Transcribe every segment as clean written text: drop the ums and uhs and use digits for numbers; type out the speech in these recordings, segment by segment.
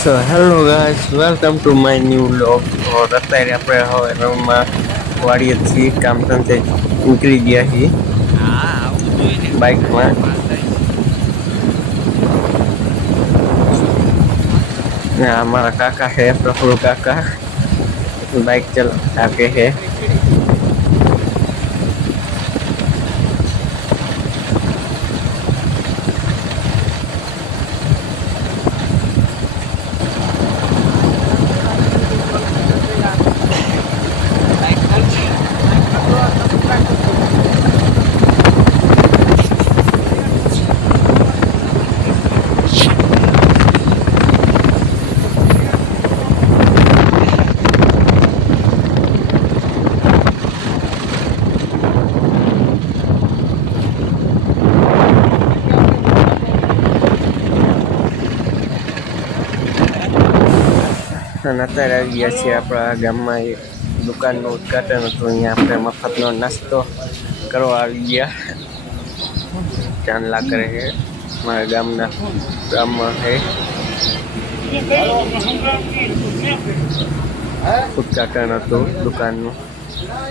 So hello guys, welcome to my new vlog. और અત્યારે આપણે હવે રમવા વાડીએ છીએ કામ ધંધે નીકળી ગયા છીએ બાઇકમાં. ને આ મારા કાકા છે, પ્રફુલ કાકા બાઇક ચલાવે છે. અને અત્યારે આવી ગયા છીએ આપણા ગામમાં એક દુકાનનું ઉદઘાટન હતું. અહીંયા આપણે મફતનો નાસ્તો કરવા આવી ગયા. ચાંદલા કરે છે મારા ગામમાં છે ઉદઘાટન હતું દુકાનનું,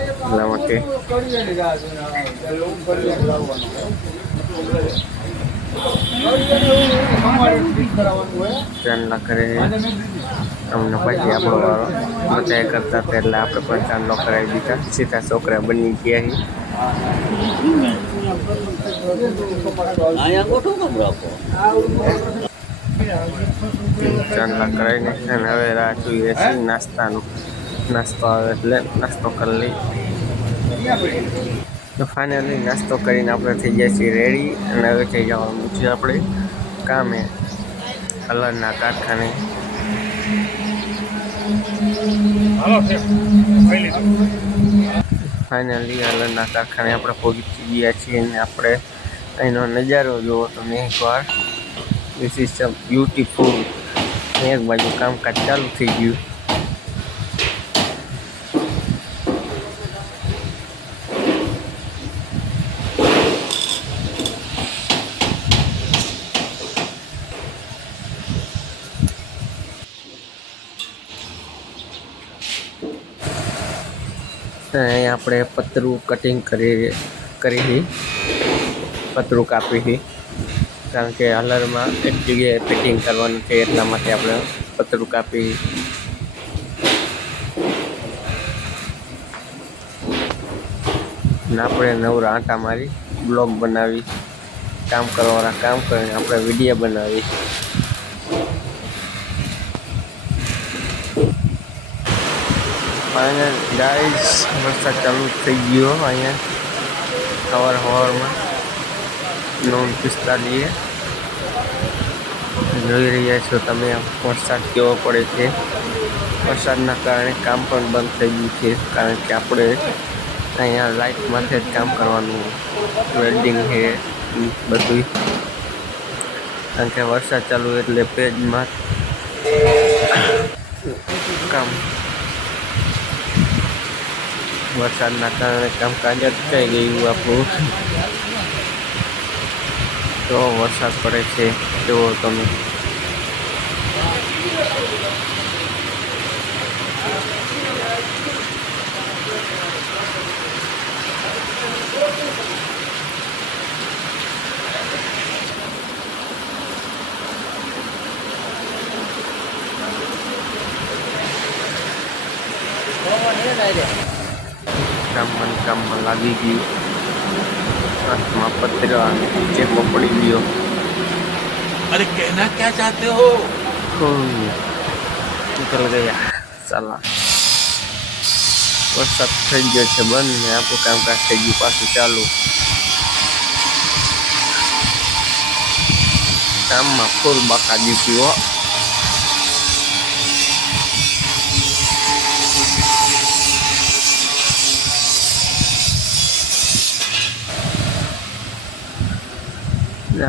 એટલા માટે ચાંદલા કરે અમને. પછી આપણો વારો બધા કરતા હતા એટલે આપણે પણ ચાંદલો કરાવી દીધા. સીધા છોકરા બની ગયા. ચાંદલા કરાવી નાખ્યા ને હવે રાહ જોઈએ છીએ નાસ્તાનો. નાસ્તો આવે એટલે નાસ્તો કરી લઈ. તો ફાઇનલી નાસ્તો કરીને આપણે થઈ ગયા છીએ રેડી. અને હવે થઈ જવાનું છે આપણે કામે, કલરના કારખાને. ફાઇનલી કલરના કારખાને આપણે પહોંચી ગયા છીએ. અને આપણે અહીંનો નજારો જુઓ તમે એકવાર. This is beautiful. એક બાજુ કામકાજ ચાલુ થઈ ગયું. અહીંયા આપણે પતરું કટિંગ કરી પતરું કાપી, કારણ કે હલરમાં એક જગ્યાએ ફિટિંગ કરવાનું છે એટલા માટે આપણે પતરું કાપી. ને આપણે નવરા આંટા મારી બ્લોગ બનાવી, કામ કરવાવાળા કામ કરીને આપણે વિડીયો બનાવી. ફાઇનલ ગાઈસ, વરસાદ ચાલુ થઈ ગયો અહીંયા સવારમાં 9:45. જોઈ રહ્યા છો તમે વરસાદ કેવો પડે છે. વરસાદના કારણે કામ પણ બંધ થઈ ગયું છે, કારણ કે આપણે અહીંયા લાઇટમાંથી જ કામ કરવાનું, વેલ્ડિંગ છે બધું. કારણ કે વરસાદ ચાલુ એટલે પેજમાં કામ, વરસાદના કારણે કામકાજ અટકાઈ ગયું આપણું. તો વરસાદ પડે છે જુઓ તમે. કામમાં લાગી ગયું. હાથમાં પતરા ચેકો પડી ગયો. अरे कहना क्या चाहते हो? નીકળ ગયા સાલા. વરસાદ થઈ ગયો છે બંધ ને આપણું કામકાજ થઈ ગયું પાછું ચાલુ. કામમાં ફૂલ બાકાજી પીવો.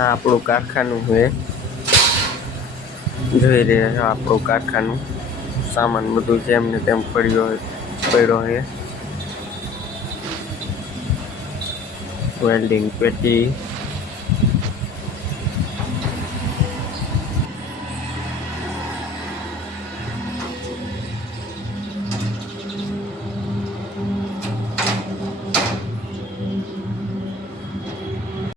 આપણું કારખાનું છે, જોઈ રહ્યા છો આપણું કારખાનું. સામાન બધું જેમ ને તેમ પડ્યો છે. વેલ્ડિંગ પેટી